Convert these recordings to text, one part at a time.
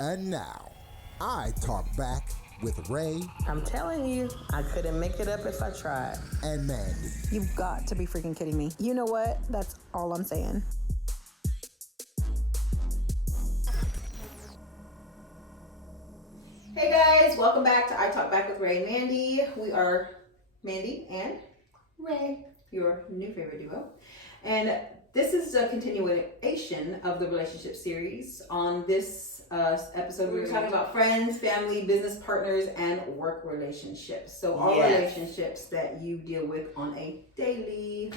And now, I talk back with Ray I'm telling you, I couldn't make it up if I tried. and Mandii. You've got to be freaking kidding me. You know what? That's all I'm saying. Hey guys, welcome back to I Talk Back with Ray and Mandii. We are Mandii and Ray, your new favorite duo. And this is a continuation of the relationship series. On this episode, we're talking about friends, family, business partners, and work relationships. So all relationships that you deal with on a daily.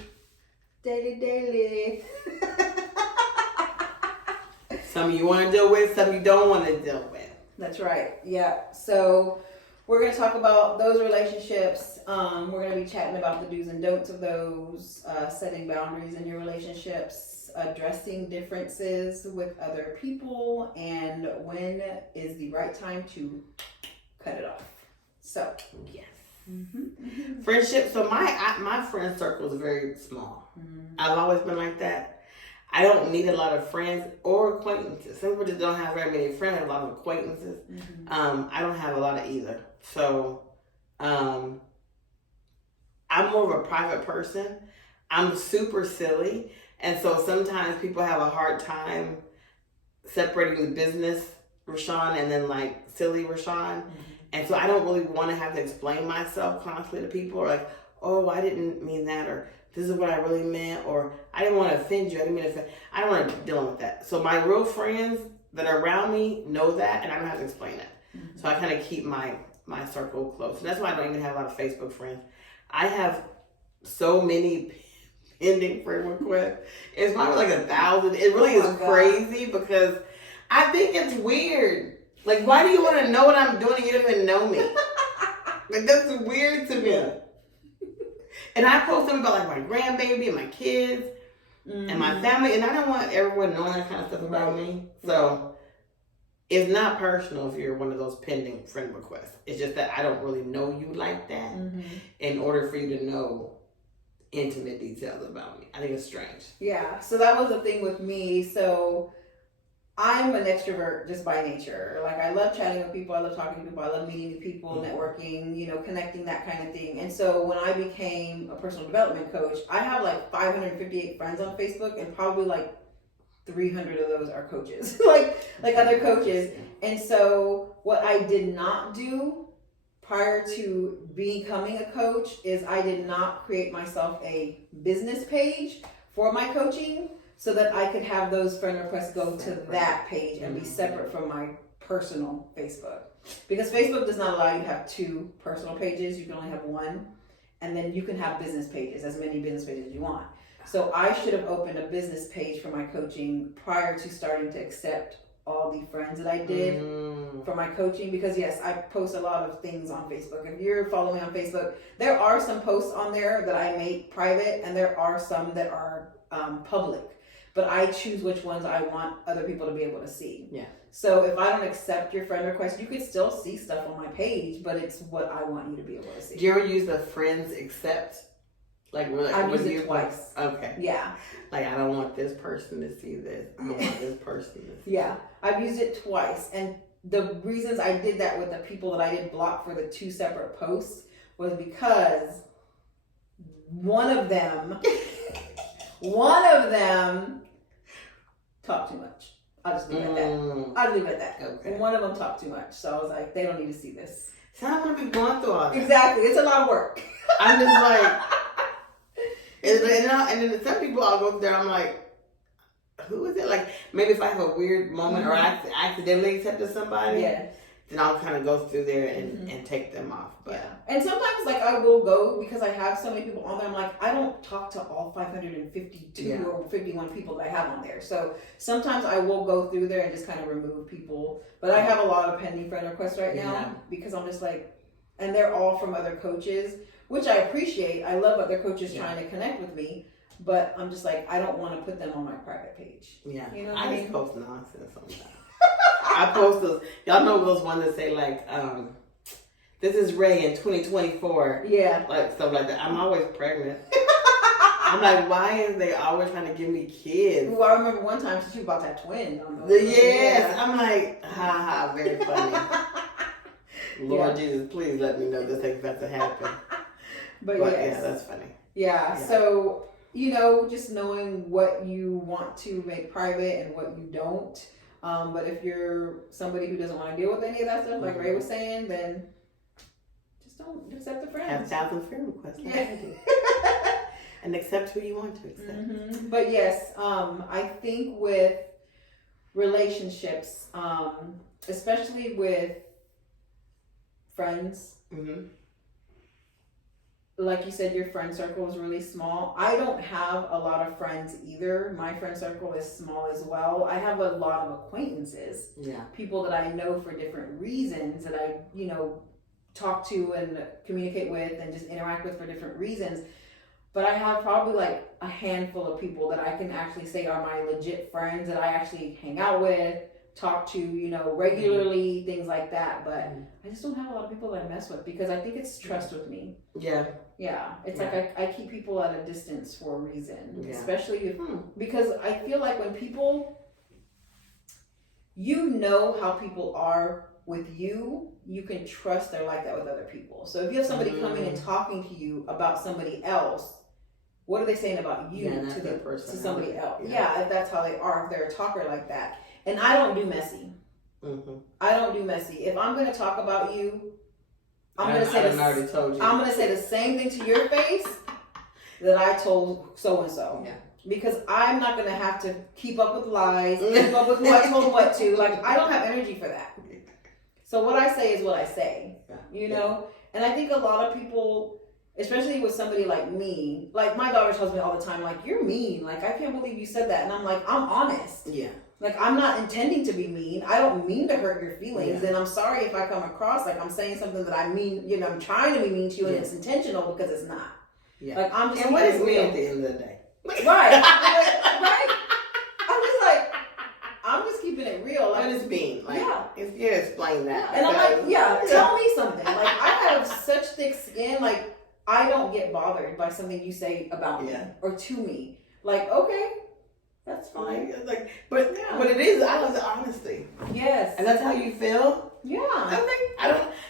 Some you want to deal with, some you don't want to deal with. That's right. Yeah. So we're going to talk about those relationships. We're going to be chatting about the do's and don'ts of those, setting boundaries in your relationships, addressing differences with other people, and when is the right time to cut it off. So, yes. Friendship. So my friend circle is very small. I've always been like that. I don't need a lot of friends or acquaintances. Some people just don't have very many friends, a lot of acquaintances. I don't have a lot of either. So I'm more of a private person. I'm super silly. And so sometimes people have a hard time separating the business Rashawn and then like silly Rashawn. And so I don't really want to have to explain myself constantly to people, or like, oh, I didn't mean that, or this is what I really meant, or I didn't want to offend you. I didn't mean to offend. I don't want to deal with that. So my real friends that are around me know that, and I don't have to explain it. So I kind of keep my circle close. And that's why I don't even have a lot of Facebook friends. I have so many pending friend requests. It's probably like 1,000. It really is crazy because I think it's weird. Like, why do you want to know what I'm doing and you don't even know me? Like, that's weird to me. And I post them about like my grandbaby and my kids and my family, and I don't want everyone knowing that kind of stuff about me. So it's not personal if you're one of those pending friend requests. It's just that I don't really know you like that in order for you to know intimate details about me. I think it's strange. yeah. So that was the thing with me. So I'm an extrovert just by nature. Like, I love chatting with people. I love talking to people. I love meeting new people, networking, connecting, that kind of thing. And so when I became a personal development coach, I have like 558 friends on Facebook, and probably like 300 of those are coaches, like other coaches. And so what I did not do prior to becoming a coach is I did not create myself a business page for my coaching, so that I could have those friend requests go to that page and be separate from my personal Facebook. Because Facebook does not allow you to have two personal pages. You can only have one. And then you can have business pages, as many business pages as you want. So I should have opened a business page for my coaching prior to starting to accept all the friends that I did for my coaching. Because yes, I post a lot of things on Facebook. If you're following me on Facebook, there are some posts on there that I make private, and there are some that are public. But I choose which ones I want other people to be able to see. Yeah. So if I don't accept your friend request, you could still see stuff on my page, but it's what I want you to be able to see. Do you ever use the friends accept? Like, I've used it twice. Okay. Yeah. Like, I don't want this person to see this. I don't want this person to see Yeah. I've used it twice. And the reasons I did that with the people that I did block for the two separate posts was because one of them talk too much. I'll just leave it at that. I'll leave it at that. Okay. One of them talked too much. So I was like, they don't need to see this. So I don't want to be going through all that. Exactly. It's a lot of work. I'm just like, and then some people I'll go there, I'm like, who is it? Like, maybe if I have a weird moment or I accidentally accepted somebody, then I'll kind of go through there and take them off. But yeah. And sometimes, like, I will go because I have so many people on there. I'm like, I don't talk to all 552 or 51 people that I have on there. So sometimes I will go through there and just kind of remove people. But I have a lot of pending friend requests right now because I'm just like, and they're all from other coaches, which I appreciate. I love other coaches trying to connect with me. But I'm just like, I don't want to put them on my private page. Yeah. You know what I I mean? just post nonsense sometimes. I post those, y'all know those ones that say like, this is Ray in 2024. Yeah. Like stuff like that. I'm always pregnant. I'm like, why is they always trying to give me kids? Well, I remember one time she was about to have twins. Yes, I'm like, haha, very funny. Lord Jesus, please let me know this ain't about to happen. But yes. Yeah, that's funny. Yeah, so, just knowing what you want to make private and what you don't. But if you're somebody who doesn't want to deal with any of that stuff, like Ray was saying, then just don't accept the friends. Have 1,000 friend requests. Yeah. And accept who you want to accept. Mm-hmm. But yes, I think with relationships, especially with friends, like you said, your friend circle is really small. I don't have a lot of friends either. My friend circle is small as well. I have a lot of acquaintances. Yeah. People that I know for different reasons that I, talk to and communicate with and just interact with for different reasons. But I have probably like a handful of people that I can actually say are my legit friends that I actually hang out with, talk to, regularly, things like that. But I just don't have a lot of people that I mess with because I think it's trust with me. Yeah. Yeah. It's like I keep people at a distance for a reason. Yeah. Especially if, because I feel like when people, how people are with you, you can trust they're like that with other people. So if you have somebody coming and talking to you about somebody else, what are they saying about you to somebody else? Yeah, if that's how they are, if they're a talker like that. And I don't do messy. I don't do messy. If I'm going to talk about you, I'm going to say the same thing to your face that I told so and so. Yeah. Because I'm not going to have to keep up with lies, keep up with who I told what to. Like, I don't have energy for that. So what I say is what I say, And I think a lot of people, especially with somebody like me, like my daughter tells me all the time, like, you're mean. Like, I can't believe you said that. And I'm like, I'm honest. Yeah. Like, I'm not intending to be mean. I don't mean to hurt your feelings. Yeah. And I'm sorry if I come across like I'm saying something that I mean, I'm trying to be mean to you and it's intentional because it's not. Yeah. Like, I'm just. And what is mean at the end of the day? Right. Right. I'm just keeping it real. Like, what is mean? Like, if you explain that. And I'm like, tell me something. Like, I have such thick skin. Like, I don't get bothered by something you say about me or to me. Like, okay, that's fine. Like, but what it is, I love honesty. Yes. And that's how you feel? Yeah.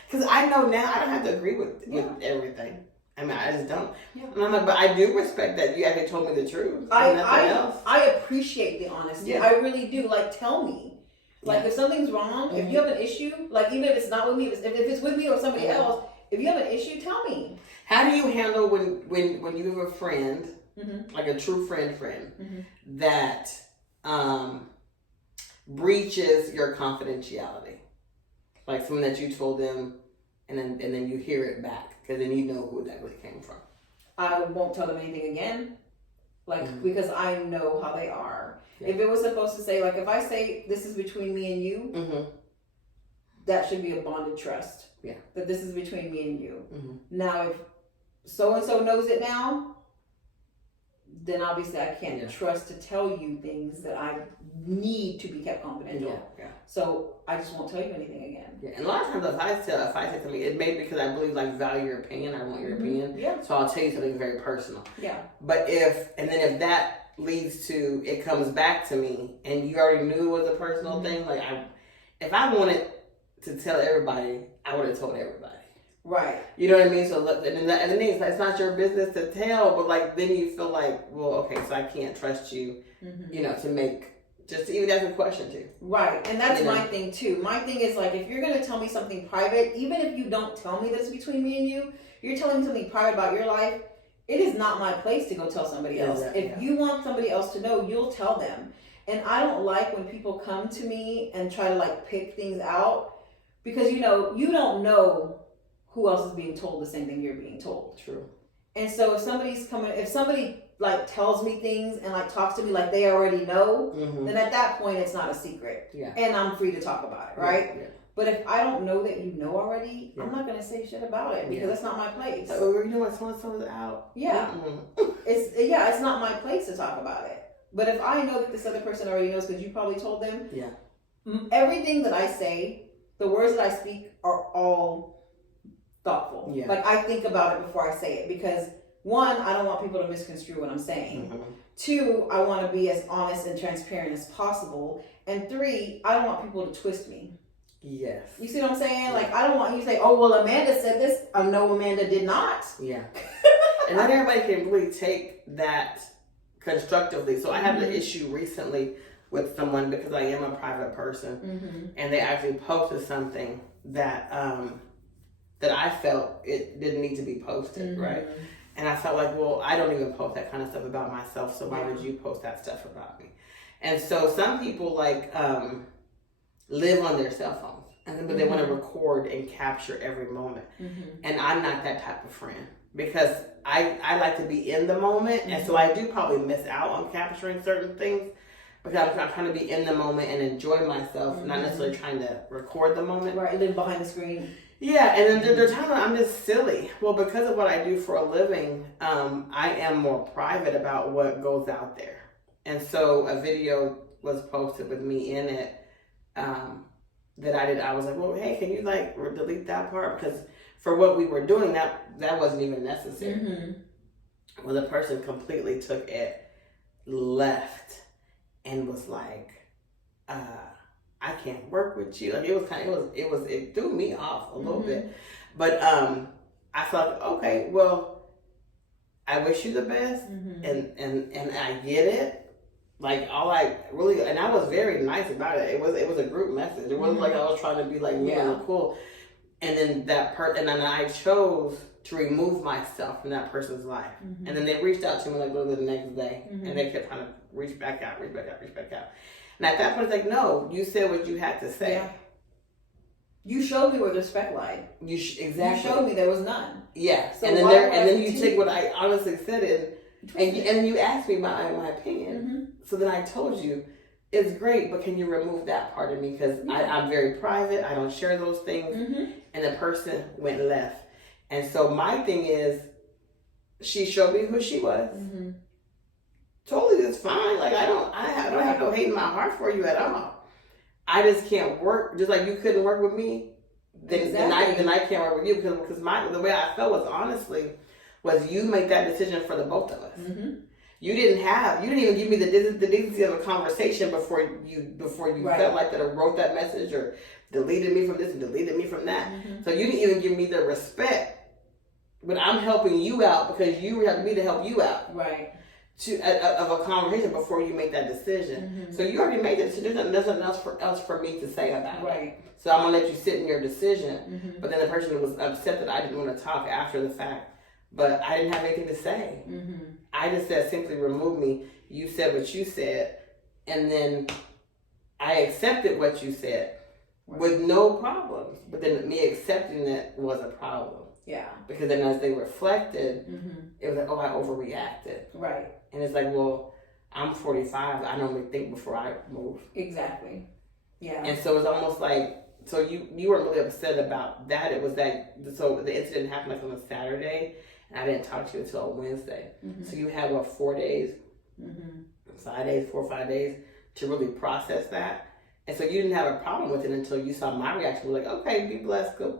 Because I know now I don't have to agree with everything. I mean, I just don't. Yeah. And I'm like, but I do respect that you actually told me the truth. I appreciate the honesty. Yeah. I really do. Like, tell me. Like, if something's wrong, if you have an issue, like, even if it's not with me, if it's with me or somebody else, if you have an issue, tell me. How do you handle when you have a friend, like a true friend, that breaches your confidentiality? Like, something that you told them and then you hear it back. Because then you know who that really came from. I won't tell them anything again. Like, because I know how they are. Yeah. If it was supposed to say, like, if I say this is between me and you, that should be a bonded trust. Yeah. That this is between me and you. Now, if so-and-so knows it now, then obviously I can't trust to tell you things that I need to be kept confidential. Yeah. So I just won't tell you anything again. Yeah. And a lot of times if I say something, it may be because I believe value your opinion, I want your opinion. Yeah. So I'll tell you something very personal. Yeah. But if that leads to it comes back to me and you already knew it was a personal thing, like if I wanted to tell everybody, I would have told everybody. Right. You know what I mean? So and then it's not your business to tell, but then you feel like, well, okay, so I can't trust you, to make just to even ask a question too. Right. And that's my thing too. My thing is if you're gonna tell me something private, even if you don't tell me that it's between me and you, you're telling me something private about your life. It is not my place to go tell somebody else. If you want somebody else to know, you'll tell them. And I don't like when people come to me and try to pick things out because you don't know who else is being told the same thing you're being told. True. And so if somebody tells me things and talks to me like they already know, then at that point it's not a secret. Yeah. And I'm free to talk about it, right? Yeah. But if I don't know that you know already, I'm not gonna say shit about it because that's not my place. Oh, you know what, so-and-so is out. Yeah. It's not my place to talk about it. But if I know that this other person already knows because you probably told them, everything that I say, the words that I speak are all thoughtful. Yeah. I think about it before I say it because one, I don't want people to misconstrue what I'm saying. Mm-hmm. Two, I want to be as honest and transparent as possible. And three, I don't want people to twist me. Yes. You see what I'm saying? Like, I don't want you to say, oh, well, Amanda said this. No, Amanda did not. Yeah. And not everybody can really take that constructively. So I had an issue recently with someone because I am a private person, and they actually posted something that that I felt it didn't need to be posted, right? And I felt like, well, I don't even post that kind of stuff about myself, so why would you post that stuff about me? And so some people like live on their cell phones, but they want to record and capture every moment. And I'm not that type of friend because I like to be in the moment, and so I do probably miss out on capturing certain things because I'm trying to be in the moment and enjoy myself, not necessarily trying to record the moment. Right, live behind the screen. Yeah, and then there's times when I'm just silly. Well, because of what I do for a living, I am more private about what goes out there. And so a video was posted with me in it that I did. I was like, well, hey, can you like delete that part? Because for what we were doing, that wasn't even necessary. Well, the person completely took it left and was like, I can't work with you. Like it threw me off a little bit. But I thought, okay, well, I wish you the best and I get it. Like all I really, and I was very nice about it. It was a group message. It wasn't like I was trying to be like really cool. And then and then I chose to remove myself from that person's life. And then they reached out to me like literally the next day, and they kept trying to reach back out. And at that point, it's like, no, you said what you had to say. Yeah. You showed me where the respect lied. Exactly. You showed me there was none. Yeah. So and then you take what I honestly said and you asked me my opinion. So then I told you, it's great, but can you remove that part of me? Because I'm very private. I don't share those things. And the person went left. And so my thing is, she showed me who she was. Totally, it's fine. Like I don't have no hate in my heart for you at all. I just can't work. Just like you couldn't work with me, then I can't work with you because the way I felt was you make that decision for the both of us. You didn't even give me the decency of a conversation before you felt like that or wrote that message or deleted me from this and deleted me from that. So you didn't even give me the respect. But I'm helping you out because you have me to help you out. Right. Of a conversation before you make that decision. So you already made that decision. There's nothing else for me to say about it. So I'm gonna let you sit in your decision. But then the person was upset that I didn't want to talk after the fact. But I didn't have anything to say. I just said simply remove me. You said what you said, and then I accepted what you said with no problems. But then me accepting it was a problem. Yeah. Because then as they reflected, it was like, oh, I overreacted. Right. And it's like, well, I'm 45. I normally think before I move. Exactly. Yeah. And so it's almost like, so you weren't really upset about that. It was that, so the incident happened like on a Saturday, and I didn't talk to you until Wednesday. So you had, 4 days? 5 days, 4 or 5 days to really process that. And so you didn't have a problem with it until you saw my reaction. You were like, okay, be blessed, go,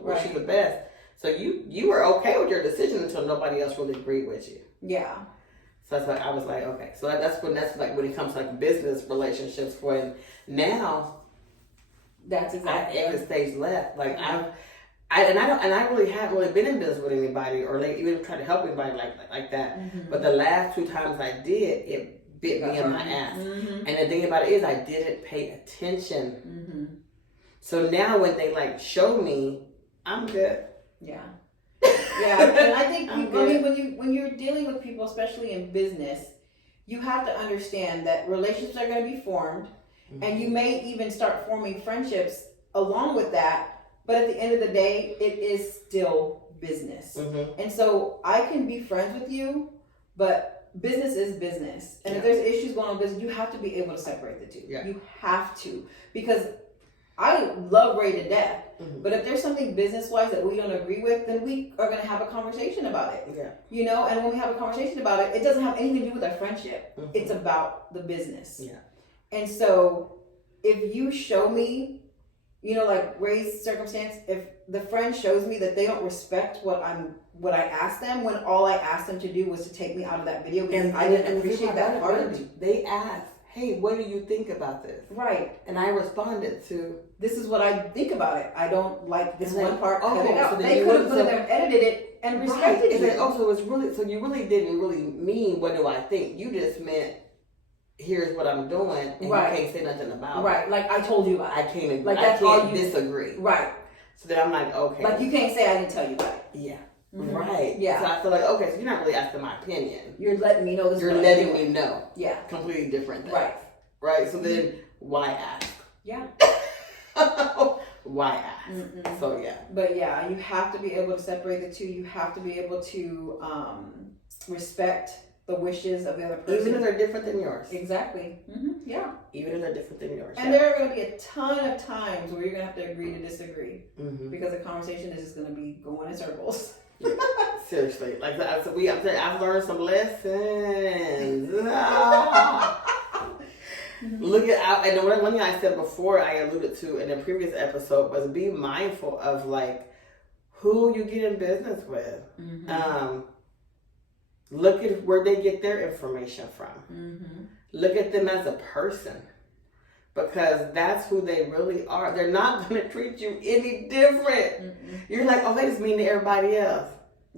wish you the best. So you were okay with your decision until nobody else really agreed with you. Yeah. So that's like I was like, okay. So that's when it comes to like business relationships. When now, that's exactly at the stage left. Like I really haven't really been in business with anybody or like even tried to help anybody like that. But the last 2 times I did, it bit me in my ass. And the thing about it is, I didn't pay attention. So now when they like show me, I'm good. Yeah. Yeah, and I think when you're dealing with people, especially in business, you have to understand that relationships are going to be formed, and you may even start forming friendships along with that. But at the end of the day, it is still business, and so I can be friends with you, but business is business, and if there's issues going on in business, you have to be able to separate the two. Yeah. You have to, because I love Ray to death. But if there's something business-wise that we don't agree with, then we are going to have a conversation about it. Yeah. And when we have a conversation about it, it doesn't have anything to do with our friendship. It's about the business. Yeah. And so if you show me, you know, like Ray's circumstance, if the friend shows me that they don't respect what I asked them, when all I asked them to do was to take me out of that video because I didn't appreciate that part. They asked, hey, what do you think about this? Right. And I responded to, this is what I think about it. I don't like this one part. Oh, cut it out. so They could have put it there and edited it and respected it. Like, oh, so it's really, so you really didn't really mean what do I think? You just meant here's what I'm doing, and you can't say nothing about it. Right, like I told you about it. I can't. Like I can't disagree. Right. So then I'm like, okay. Like you can't say I didn't tell you about it. Yeah. Mm-hmm. Right. Yeah. So I feel like, okay, so you're not really asking my opinion. You're letting me know this. You're letting me know. Yeah. Completely different things. Right. Right. So then why ask? Yeah. Why ask? Mm-mm. So yeah. But yeah, you have to be able to separate the two. You have to be able to respect the wishes of the other person. Even if they're different than yours. Exactly. Mm-hmm. Yeah. Even if they're different than yours. And there are going to be a ton of times where you're going to have to agree to disagree. Mm-hmm. Because the conversation is just going to be going in circles. Seriously. Like I've learned some lessons. Look at, and one thing I said before, I alluded to in the previous episode, was be mindful of like who you get in business with. Mm-hmm. Look at where they get their information from. Mm-hmm. Look at them as a person, because that's who they really are. They're not going to treat you any different. Mm-mm. You're like, oh, they just mean to everybody else.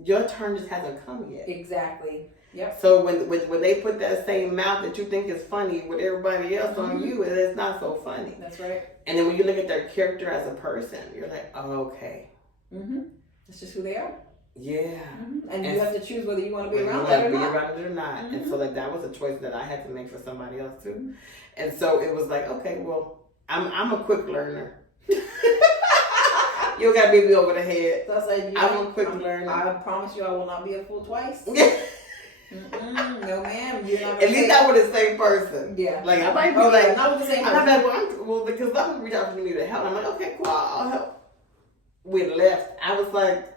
Your turn just hasn't come yet. Exactly. Yep. So when they put that same mouth that you think is funny with everybody else on you, it's not so funny. That's right. And then when you look at their character as a person, you're like, oh, okay. Mm-hmm. That's just who they are. Yeah. Mm-hmm. And you have to choose whether you want to be around that it or not. Mm-hmm. And so like that was a choice that I had to make for somebody else too. And so it was like, okay, well, I'm a quick learner. You gotta beat me over the head. So I said, I'm a quick learner. I promise you I will not be a fool twice. No ma'am, you're not. At least not with the same person. Yeah. Like I might be not with the same person. I'm like, well, because some reach out to me to help. I'm like, okay, cool, I'll help. We left. I was like,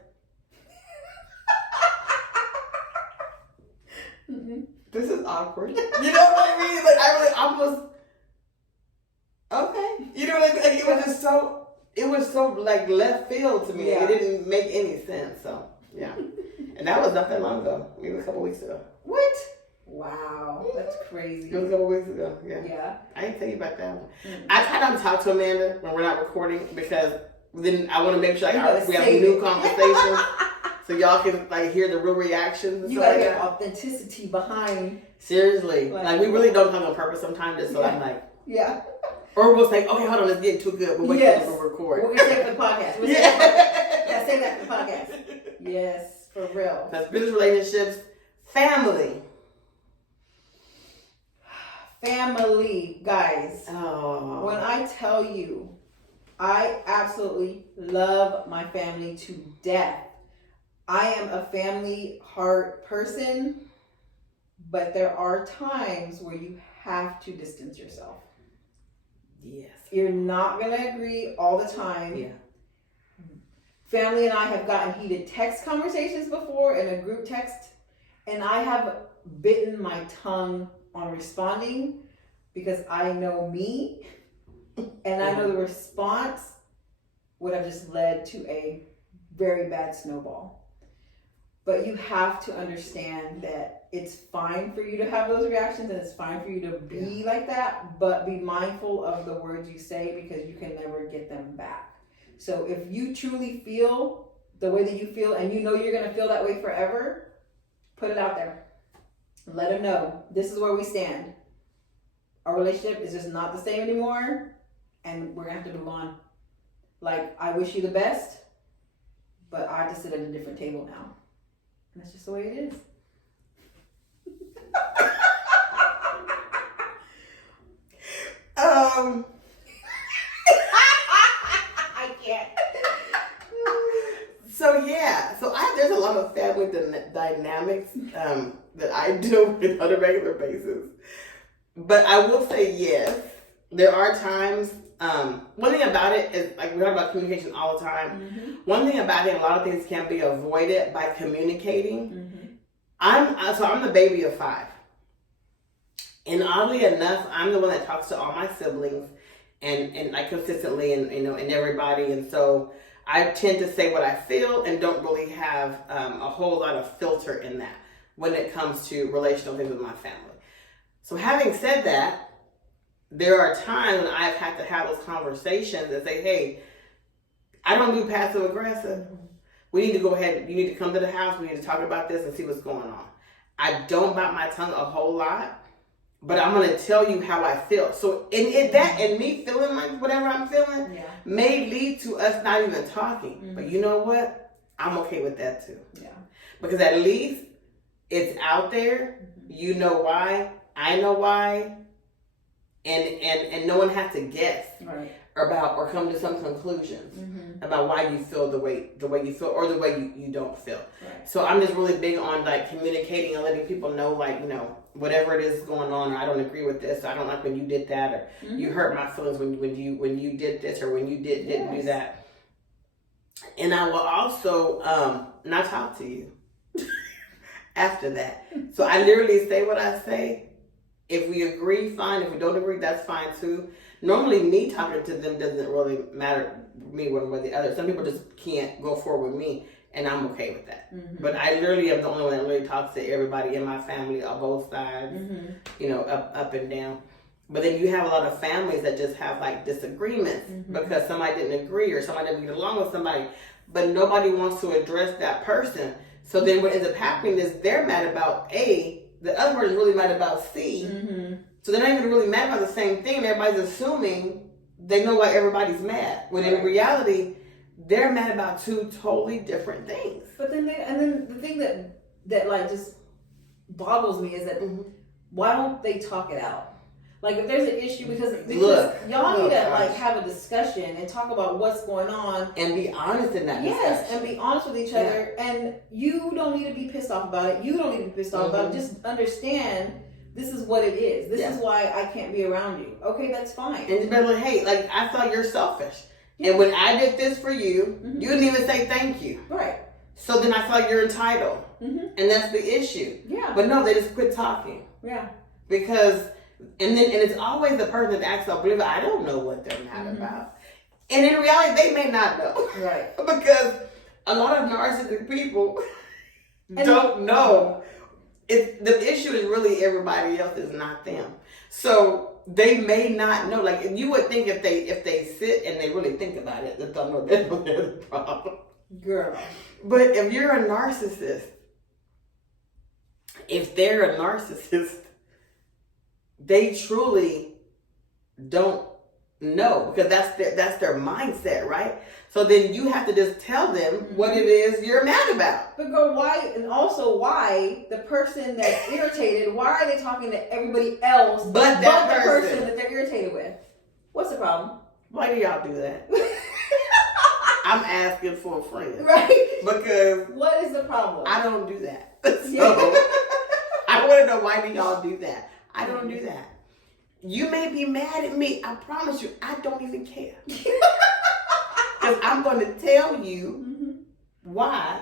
this is awkward. You know what I mean? Like I really almost okay. You know what I mean? Like, it was so like left field to me. Yeah. It didn't make any sense. So yeah. And that was not that long ago. Maybe a couple weeks ago. What? Wow, that's crazy. It was a couple weeks ago. Yeah. Yeah. I didn't tell you about that one. Mm-hmm. I try not to talk to Amanda when we're not recording because then I want to make sure like, we have new conversations so y'all can like hear the real reactions. And you gotta get authenticity behind. Seriously, like we really don't talk on purpose sometimes. Just so I'm like, yeah. Or we'll say, okay, hold on, it's getting too good. We'll wait till we record. We're gonna save it for the podcast. Yeah, save that for the podcast. Yes, for real. That's business relationships, family. Family, guys. Oh. When I tell you, I absolutely love my family to death. I am a family heart person, but there are times where you have to distance yourself. Yes. You're not going to agree all the time. Yeah. Family and I have gotten heated text conversations before in a group text, and I have bitten my tongue on responding because I know me and I know the response would have just led to a very bad snowball. But you have to understand that it's fine for you to have those reactions and it's fine for you to be like that, but be mindful of the words you say because you can never get them back. So if you truly feel the way that you feel and you know you're going to feel that way forever, put it out there. Let them know this is where we stand. Our relationship is just not the same anymore and we're going to have to move on. Like, I wish you the best, but I have to sit at a different table now. And that's just the way it is. I can't. So yeah, there's a lot of family dynamics that I do with on a regular basis. But I will say yes, there are times. One thing about it is like we talk about communication all the time. Mm-hmm. One thing about it, a lot of things can be avoided by communicating. Mm-hmm. I'm the baby of 5. And oddly enough, I'm the one that talks to all my siblings. and like consistently and and everybody. And so I tend to say what I feel and don't really have a whole lot of filter in that when it comes to relational things with my family. So having said that, there are times when I've had to have those conversations and say, hey, I don't do passive aggressive. We need to go ahead. You need to come to the house. We need to talk about this and see what's going on. I don't bite my tongue a whole lot, but I'm going to tell you how I feel. So and me feeling like whatever I'm feeling may lead to us not even talking. But you know what? I'm okay with that too. Yeah. Because at least it's out there. You know why. I know why. And no one has to guess about or come to some conclusions about why you feel the way you feel or the way you don't feel. Right. So I'm just really big on like communicating and letting people know, like, whatever it is going on, or I don't agree with this, I don't like when you did that, or you hurt my feelings when you did this, or when you didn't do that. And I will also not talk to you after that. So I literally say what I say. If we agree, fine. If we don't agree, that's fine too. Normally, me talking to them doesn't really matter me one way or the other. Some people just can't go forward with me, and I'm okay with that. But I literally am the only one that really talks to everybody in my family on both sides, up and down. But then you have a lot of families that just have like disagreements because somebody didn't agree or somebody didn't get along with somebody, but nobody wants to address that person. So then what ends up happening is they're mad about A, the other person is really mad about C. So they're not even really mad about the same thing. Everybody's assuming they know why everybody's mad. When in reality, they're mad about two totally different things. But then the thing that like just boggles me is that why don't they talk it out? Like if there's an issue, because y'all need to like have a discussion and talk about what's going on and be honest in that discussion. Yes, and be honest with each other. And you don't need to be pissed off about it. You don't need to be pissed off about it. Just understand this is what it is. This is why I can't be around you. Okay, that's fine. And you better like, hey, like I thought you're selfish. And when I did this for you, you didn't even say thank you. Right. So then I feel like you're entitled. And that's the issue. Yeah. But no, they just quit talking. Yeah. Because and it's always the person that acts oblivious. I don't know what they're mad about. And in reality, they may not know. Right. Because a lot of narcissistic people don't know. The issue is really everybody else, is not them. So they may not know. Like you would think if they sit and they really think about it, that they'll know there's the problem. Girl. But if you're a narcissist, if they're a narcissist, they truly don't know, because that's their mindset, right? So then you have to just tell them what it is you're mad about. But girl, why? And also, why the person that's irritated? Why are they talking to everybody else but the person that they're irritated with? What's the problem? Why do y'all do that? I'm asking for a friend, right? Because what is the problem? I don't do that. So I want to know, why do y'all do that? I don't do that. You may be mad at me. I promise you, I don't even care. Because I'm going to tell you why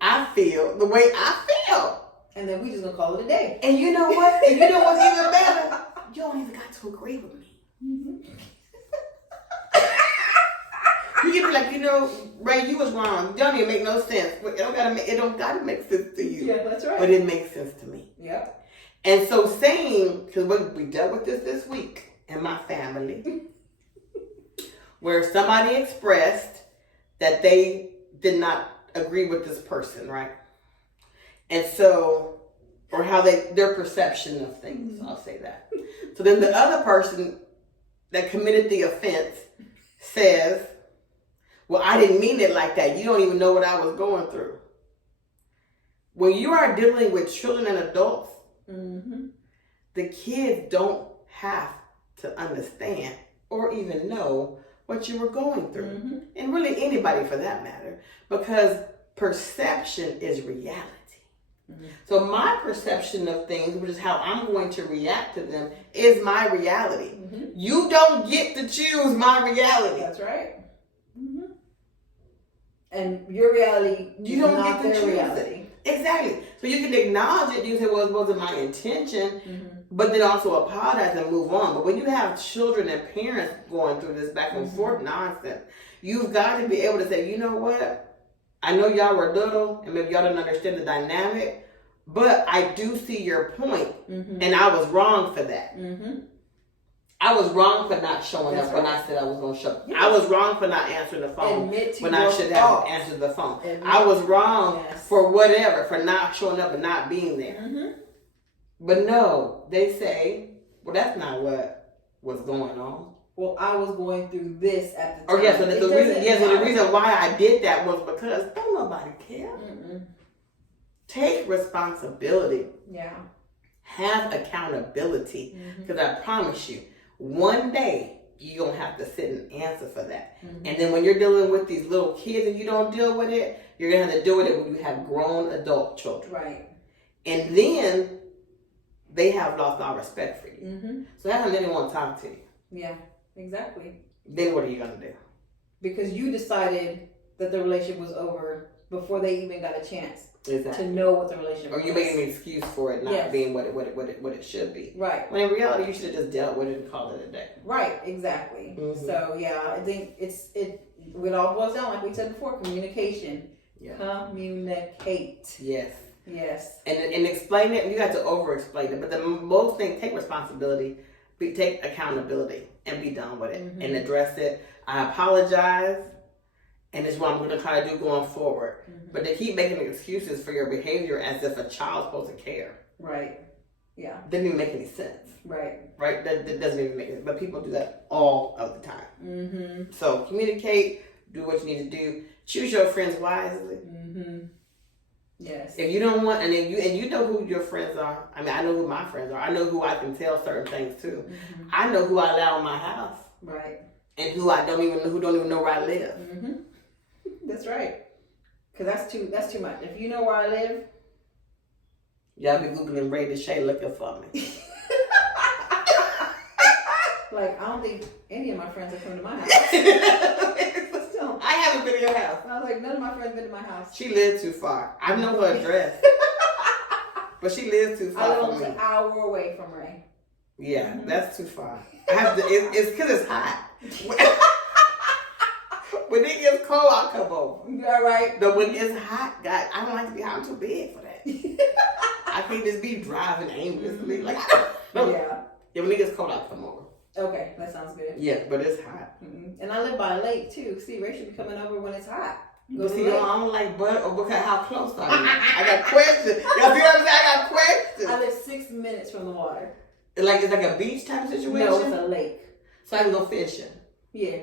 I feel the way I feel. And then we just going to call it a day. And you know what? And you know what's even better? You don't even got to agree with me. You can be like, Ray, you was wrong. It don't even make no sense. It don't gotta make sense to you. Yeah, that's right. But it makes sense to me. Yeah. And so saying, because we dealt with this week in my family, where somebody expressed that they did not agree with this person, right? And so, or how their perception of things, I'll say that. So then the other person that committed the offense says, well, I didn't mean it like that. You don't even know what I was going through. When you are dealing with children and adults, the kids don't have to understand or even know what you were going through. And really anybody for that matter, because perception is reality. So my perception of things, which is how I'm going to react to them, is my reality. You don't get to choose my reality. That's right. And your reality, you don't get to choose reality. Exactly. So you can acknowledge it. You can say, well, it wasn't my intention, but then also apologize and move on. But when you have children and parents going through this back and forth nonsense, you've got to be able to say, you know what? I know y'all were little and maybe y'all didn't understand the dynamic, but I do see your point, and I was wrong for that. I was wrong for not showing up when I said I was going to show up. Yes. I was wrong for not answering the phone when I should have answered the phone. I was wrong for whatever, for not showing up and not being there. But no, they say, well, that's not what was going on. Well, I was going through this at the time. Oh, yes, so the reason why I did that was because don't nobody care. Take responsibility. Yeah. Have accountability. Because I promise you, one day you're going to have to sit and answer for that. And then when you're dealing with these little kids and you don't deal with it, you're going to have to deal with it when you have grown adult children. Right. And then they have lost all respect for you. So that's when they don't want to talk to you. Yeah, exactly. Then what are you going to do? Because you decided that the relationship was over before they even got a chance Exactly. to know what the relationship was. Or you making an excuse for it not being what it should be. Right. When in reality, you should have just dealt with it and called it a day. Right, exactly. So, yeah, I think it all boils down, like we said before, communication. Yeah. Communicate. Yes. Yes. And explain it. You got to over-explain it. But the most thing, take responsibility, take accountability, and be done with it. And address it. I apologize. And it's what I'm going to try to do going forward. But they keep making excuses for your behavior as if a child's supposed to care. Right. Yeah. Doesn't even make any sense. Right. Right? That doesn't even make sense. But people do that all of the time. So communicate. Do what you need to do. Choose your friends wisely. Yes. If you don't want, and you know who your friends are. I mean, I know who my friends are. I know who I can tell certain things to. I know who I allow in my house. Right. And who don't even know where I live. That's right. Cause that's too much. If you know where I live, y'all be googling Ray the Shay looking for me. Like I don't think any of my friends have come to my house. Still, I haven't been to your house. I was like, none of my friends been to my house. She lives too far. I know her address, but she lives too far I from me. live an hour away from Ray. Yeah, that's too far. I have to. It's because it's hot. When it gets cold, I'll come over. You all right? But when it's hot, God, I don't like to be hot. I'm too big for that. I can't just be driving aimlessly. Like, no. Yeah. Yeah, when it gets cold, I'll come over. Okay, that sounds good. Yeah, but it's hot. And I live by a lake too. See, Ray should be coming over when it's hot. But see, I don't like butt or because how close are you? I got questions. Y'all see what I'm saying? I got questions. I live 6 minutes from the water. It's like a beach type of situation? No, it's a lake. So I can go fishing. Yeah.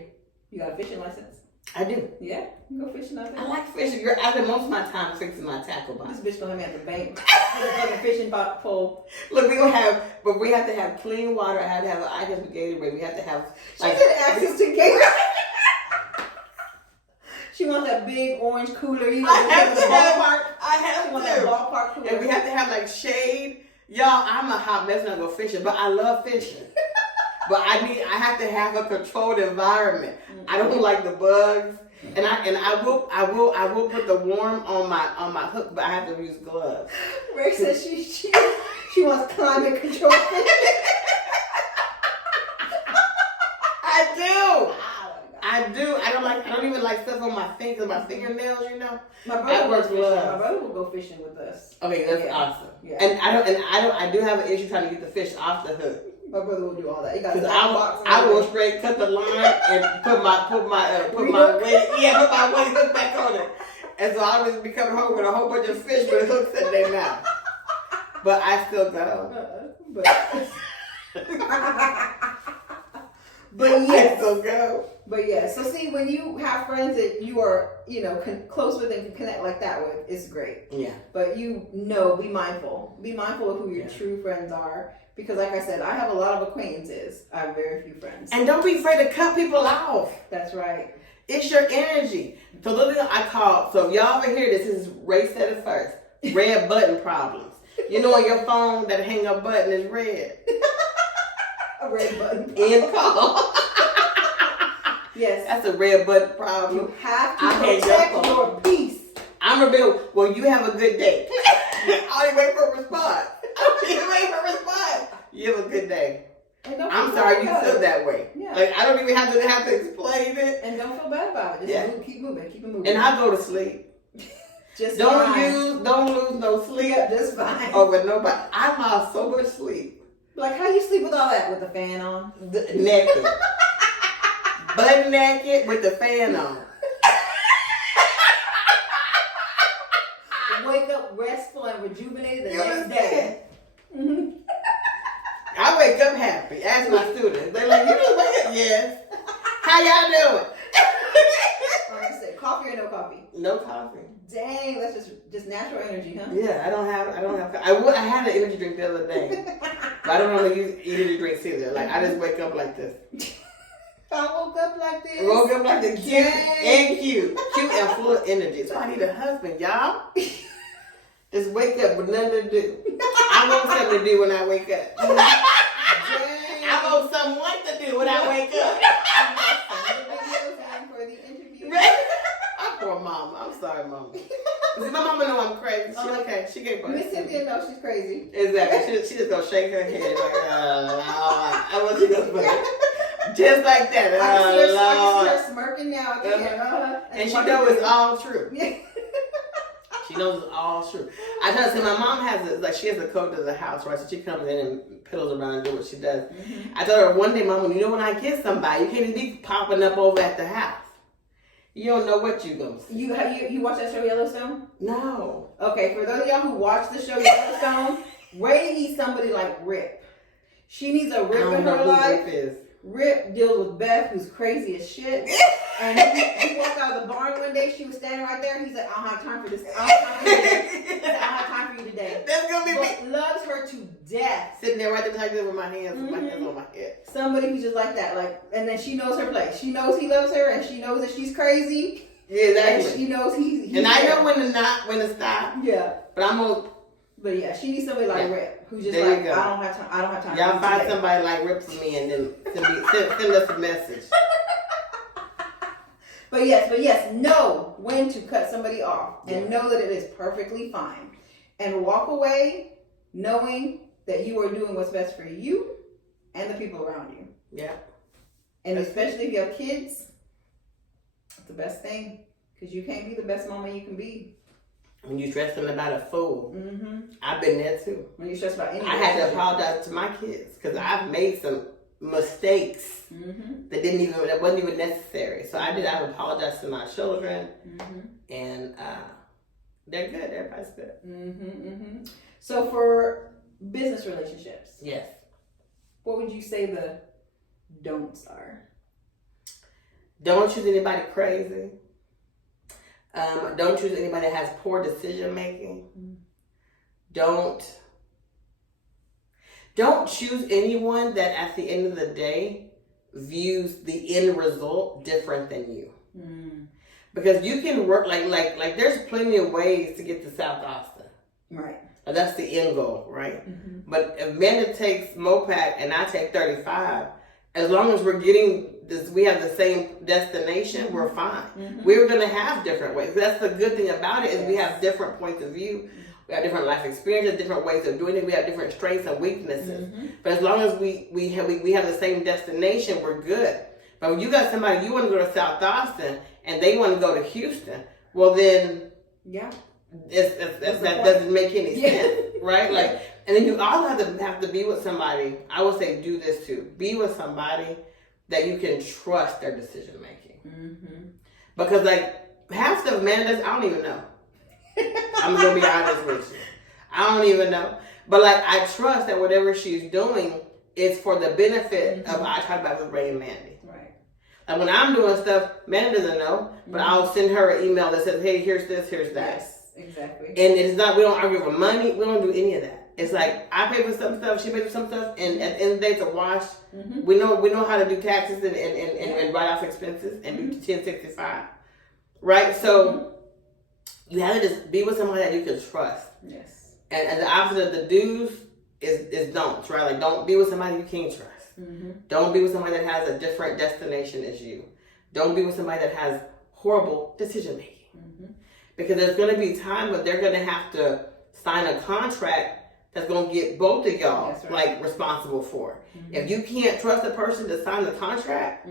You got a fishing license? I do. Yeah, you can go fishing out there. I like fishing. Girl, I spend most of my time fixing my tackle box. This bitch gonna have me at the bank. Like a fishing pole. Look, we have to have clean water. I have to have an access to Gatorade. We have to have She said access to Gatorade. She wants that big orange cooler. You know, I have to She wants that ballpark cooler. And we have to have like shade. Y'all, I'm a hot mess when I go fishing, but I love fishing. But I have to have a controlled environment. I don't like the bugs, and I will put the worm on my hook, but I have to use gloves. Ray says she wants climate control. I do. I don't even like stuff on my fingers, my fingernails. You know. My brother will go fishing with us. Okay, that's awesome. Yeah. And I do have an issue trying to get the fish off the hook. My brother will do all that. I will straight cut the line and put my weight hook back on it. And so I was be coming home with a whole bunch of fish with hooks in their mouth. But I still go. But yes. I still go. But yeah, so see, when you have friends that you are, close with and can connect like that with, it's great. Yeah. But be mindful. Be mindful of who your true friends are. Because like I said, I have a lot of acquaintances. I have very few friends. And don't be afraid to cut people off. That's right. It's your energy. So look at I call. So if y'all ever hear this is Ray said it first. Red button problems. You know on your phone that hang up button is red. A red button. End call. Yes. That's a red button problem. You have to protect your peace. I'm a bit, well, you have a good day. I only wait for a response. You have a good day. I'm sorry you feel that way. Yeah. Like, I don't even have to explain it. And don't feel bad about it. Just keep moving. Keep it moving. And I go to sleep. Just don't fine. lose no sleep. Yeah, just fine. Over nobody. I lost so much sleep. Like, how you sleep with all that? With the fan on? Naked. Butt naked with the fan on. Wake up restful and rejuvenated the next day. Mm-hmm. I wake up happy. Ask my students. They're like, you just wake up? Yes. How y'all doing? Like I said, coffee or no coffee? No coffee. Dang, that's just natural energy, huh? Yeah, I don't have. I had an energy drink the other day, but I don't really use energy drinks either. Like, I just wake up like this. I woke up like this. Woke up like this, cute and full of energy. So I need a husband, y'all. Just wake up with nothing to do. I want something to do when I wake up. I want someone to do when I wake up. For the interview. I'm poor mama. I'm sorry, mama. See, my mama know I'm crazy. She okay. She can't. Miss Cynthia knows she's crazy. Exactly. She just gonna shake her head like, I want you to put just like that. I see her smirking now. And she knows it's all true. She knows it's all true. I tell you, my mom she has a code to the house, right? So she comes in and piddles around and do what she does. Mm-hmm. I told her one day, Mom, you know when I get somebody, you can't even be popping up over at the house. You don't know what you're gonna see. You watch that show Yellowstone? No. Okay, for those of y'all who watch the show Yellowstone, Ray needs somebody like Rip. She needs a Rip in her life. Rip is. Rip deals with Beth, who's crazy as shit. And he walked out of the barn one day. She was standing right there. He's like, I don't have time for this. I don't have time for you today. That's gonna be me. Loves her to death. Sitting there right there like this with my hands, with my hands on my head. Somebody who's just like that, like, and then she knows her place. She knows he loves her, and she knows that she's crazy. Yeah, exactly. And she knows he's and I know when to stop. Yeah. But I'm gonna. But yeah, she needs somebody like Rip, who's just there like, I don't have time. Y'all find somebody like Rip for me, and then send us a message. But yes, know when to cut somebody off, and know that it is perfectly fine, and walk away knowing that you are doing what's best for you and the people around you. Yeah. And especially if you have kids, it's the best thing, because you can't be the best mama you can be. When you're stressing about a fool, I've been there too. When you're stressed about anything, I had to apologize to my kids because I've made some mistakes that wasn't even necessary. So I've apologized to my children, and they're good. Everybody's good. So for business relationships, yes, what would you say the don'ts are? Don't choose anybody crazy. Don't choose anybody that has poor decision making. Don't choose anyone that at the end of the day views the end result different than you. Because you can work like there's plenty of ways to get to South Austin. Right. That's the end goal, right? But if Amanda takes Mopac and I take 35, as long as we're getting this, we have the same destination, we're fine. We're going to have different ways. That's the good thing about it is we have different points of view. We have different life experiences, different ways of doing it. We have different strengths and weaknesses. But as long as we have the same destination, we're good. But when you got somebody, you want to go to South Austin and they want to go to Houston, well then, that doesn't make any sense, right? Like, and then you also have to be with somebody. I would say do this too. Be with somebody that you can trust their decision making. Because like half stuff, man, I don't even know. I'm gonna be honest with you. I don't even know. But like I trust that whatever she's doing is for the benefit of I talked about with Rae and Mandii. Right. Like when I'm doing stuff, Mandii doesn't know, but I'll send her an email that says, hey, here's this, here's that. Yes. Exactly. And it's not, we don't argue for money. We don't do any of that. It's like I pay for some stuff, she pays for some stuff, and at the end of the day, it's a wash. We know how to do taxes and write off expenses and do 1065, right? So you have to just be with someone that you can trust. Yes. And the opposite of the do's is don'ts, right? Like don't be with somebody you can't trust. Don't be with somebody that has a different destination as you. Don't be with somebody that has horrible decision making. Because there's going to be time when they're going to have to sign a contract that's going to get both of y'all like responsible for. If you can't trust a person to sign the contract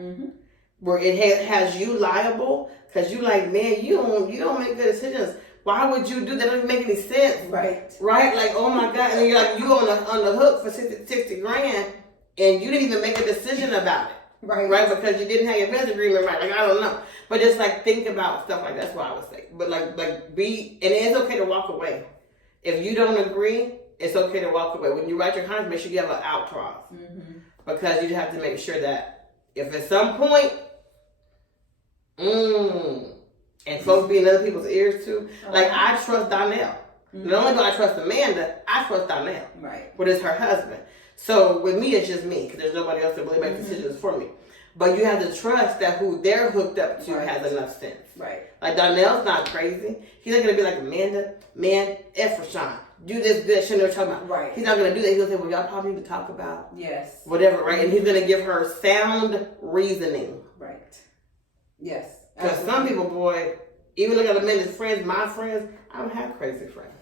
where it has you liable, because you like, man, you don't make good decisions. Why would you do that? That doesn't make any sense. Right. Like, oh my God. And then you're like, you on the hook for 60 grand and you didn't even make a decision about it. Right. Because you didn't have your business agreement right. Like, I don't know. But just like think about stuff like that's what I would say. But like and it's okay to walk away. If you don't agree, it's okay to walk away. When you write your contract, make sure you have an out clause. Because you have to make sure that if at some point, and folks be in other people's ears too. Like, I trust Donnell. Not only do I trust Amanda, I trust Donnell. But it's her husband. So with me, it's just me, because there's nobody else that really makes decisions for me. But you have to trust that who they're hooked up to has enough sense. Like, Donnell's not crazy. He's not going to be like, Amanda, man, F Rashawn. Do this, shit they're talking about. He's not going to do that. He's going to say, well, y'all probably need to talk about whatever, right? And he's going to give her sound reasoning. Yes. Because some people, boy, even look at Amanda's friends, my friends, I don't have crazy friends.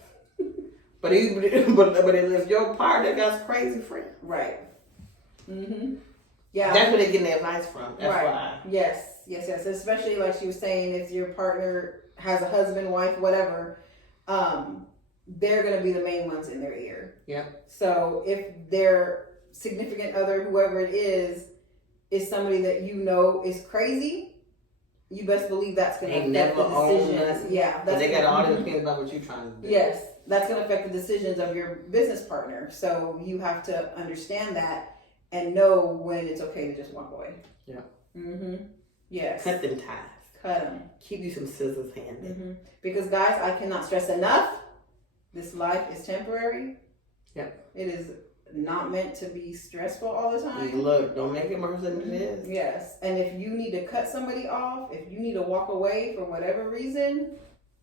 but if your partner got crazy friends. Yeah. That's where they're getting their advice from. That's why. Yes. Especially like she was saying, if your partner has a husband, wife, whatever, they're going to be the main ones in their ear. So if their significant other, whoever it is somebody that you know is crazy, you best believe that's going to affect the decisions. Because they got all the opinions about what you're trying to do. Yes, that's going to affect the decisions of your business partner. So you have to understand that and know when it's okay to just walk away. Yes. Cut them ties. Cut them. Keep you some scissors handy. Because guys, I cannot stress enough, this life is temporary. It is not meant to be stressful all the time. Look, don't make it worse than it is. Yes. And if you need to cut somebody off, if you need to walk away for whatever reason,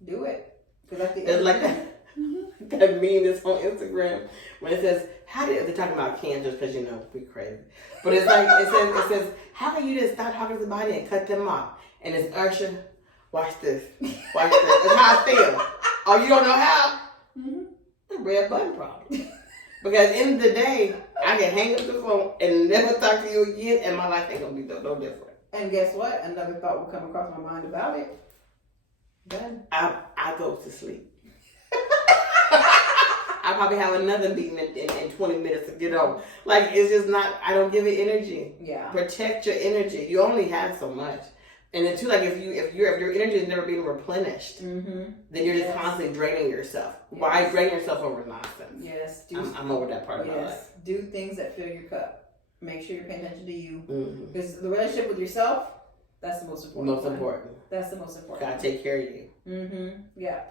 do it. Because at the end, like that meme that's on Instagram when it says, they're talking about cancers because we crazy. But it's like it says, how can you just stop talking to somebody and cut them off? And it's Usher, watch this. It's how I feel. Oh, you don't know how? Red button problem. Because at the end of the day, I can hang up the phone and never talk to you again, and my life ain't gonna be no different. And guess what? Another thought will come across my mind about it. Done. I go to sleep. I probably have another meeting in 20 minutes to get on. Like, it's just not, I don't give it energy. Protect your energy. You only have so much. And then too, like if your energy is never being replenished, then you're just constantly draining yourself. Why drain yourself over nonsense? I'm over that part of my life. Do things that fill your cup. Make sure you're paying attention to you. Because the relationship with yourself, that's the most important. That's the most important. Gotta take care of you. Yeah.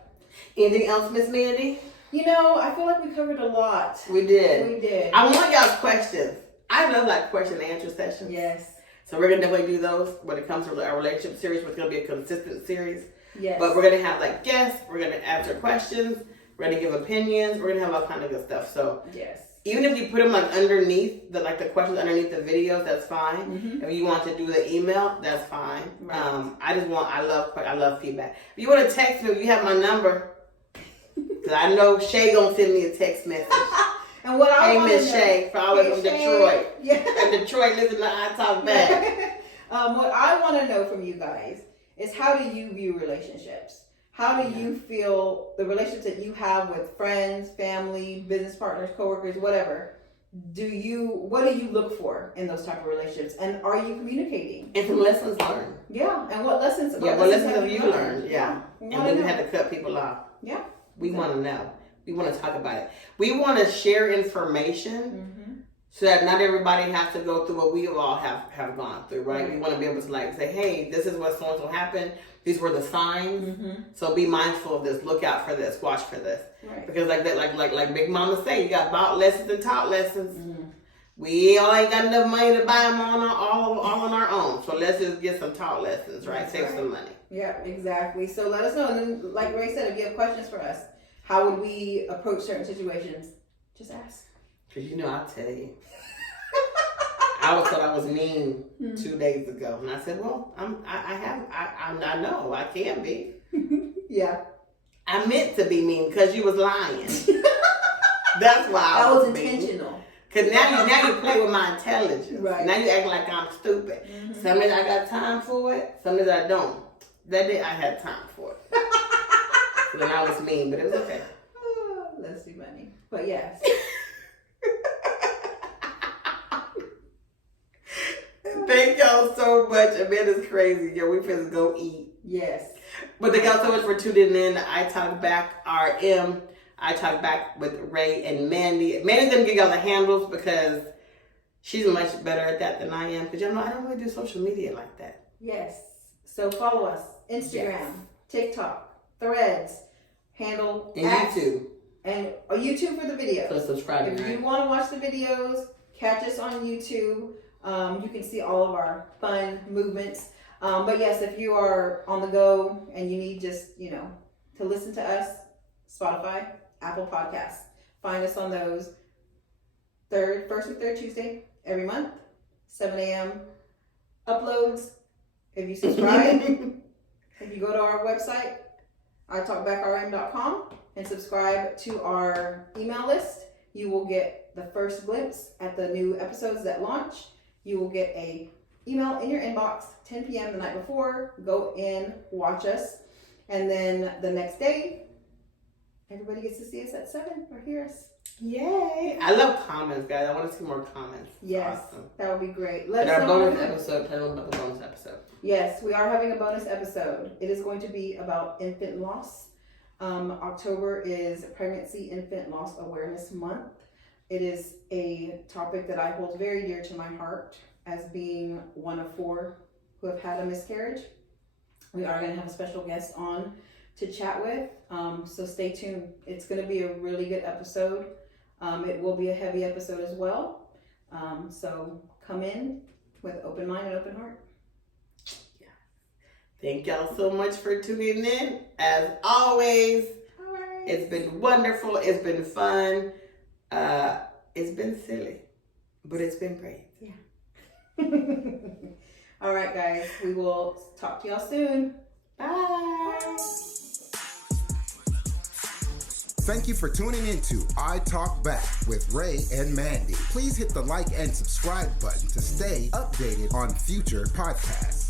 Anything else, Miss Mandii? I feel like we covered a lot. We did. I want y'all's questions. I love like question and answer sessions. Yes. So we're going to definitely do those when it comes to our relationship series, which is going to be a consistent series. Yes. But we're going to have like guests. We're going to answer questions. We're going to give opinions. We're going to have all kind of good stuff. So even if you put them like underneath, the questions underneath the videos, that's fine. If you want to do the email, that's fine. I love feedback. If you want to text me, you have my number. Because I know Shay going to send me a text message. And what I want to know, Miss Shay, from Detroit. And Detroit, listen to I Talk Back. What I want to know from you guys is, how do you view relationships? How do you feel the relationships that you have with friends, family, business partners, coworkers, whatever? What do you look for in those type of relationships? And are you communicating? And some lessons learned. Yeah. And what lessons? What lessons have you learned? Yeah. And when you had to cut people off. Yeah. We want to know. We want to talk about it. We want to share information so that not everybody has to go through what we all have gone through, right? We want to be able to like say, hey, this is what so-and-so happened. These were the signs. So be mindful of this. Look out for this. Watch for this. Because like that, like Big Mama say, you got bought lessons and taught lessons. We all ain't got enough money to buy them all on our own. So let's just get some taught lessons, right? Save some money. Yeah, exactly. So let us know. And then, like Ray said, if you have questions for us, how would we approach certain situations? Just ask. Because I'll tell you. I thought I was mean 2 days ago. And I said, well, I know I can be. Yeah. I meant to be mean because you was lying. That's why I was mean. intentional. Because now you play with my intelligence. Right. Now you act like I'm stupid. Mm-hmm. Some days I got time for it. Some days I don't. That day I had time for it. So then I was mean, but it was okay. Let's see, money. But yes. Thank y'all so much. Amanda's crazy. Yo, we finna go eat. Yes. But thank y'all so much for tuning in. I Talk Back RM. I Talk Back with Rae and Mandii. Mandi's gonna give y'all the handles because she's much better at that than I am. Because y'all know I don't really do social media like that. Yes. So follow us. Instagram, TikTok, Threads, handle and YouTube. And YouTube for the videos. So subscribe. If you want to watch the videos, catch us on YouTube. You can see all of our fun movements. But yes, if you are on the go and you need just, to listen to us, Spotify, Apple Podcasts. Find us on those first and third Tuesday every month, 7 a.m. uploads. If you subscribe, if you go to our website, italkbackrm.com, and subscribe to our email list, you will get the first glimpse at the new episodes that launch. You will get a email in your inbox 10 p.m. the night before. Go in, watch us, and then the next day, everybody gets to see us at 7 or hear us. Yay! I love comments, guys. I want to see more comments. Yes, awesome. That would be great. Let us know. Our bonus episode. Tell them about the bonus episode. Yes, we are having a bonus episode. It is going to be about infant loss. October is Pregnancy Infant Loss Awareness Month. It is a topic that I hold very dear to my heart as being one of 4 who have had a miscarriage. We are going to have a special guest on to chat with, so stay tuned. It's going to be a really good episode. It will be a heavy episode as well, so come in with open mind and open heart. Yeah. Thank y'all so much for tuning in. As always, It's been wonderful. It's been fun. It's been silly, but it's been great. Yeah. All right, guys. We will talk to y'all soon. Bye. Thank you for tuning into I Talk Back with Rae and Mandii. Please hit the like and subscribe button to stay updated on future podcasts.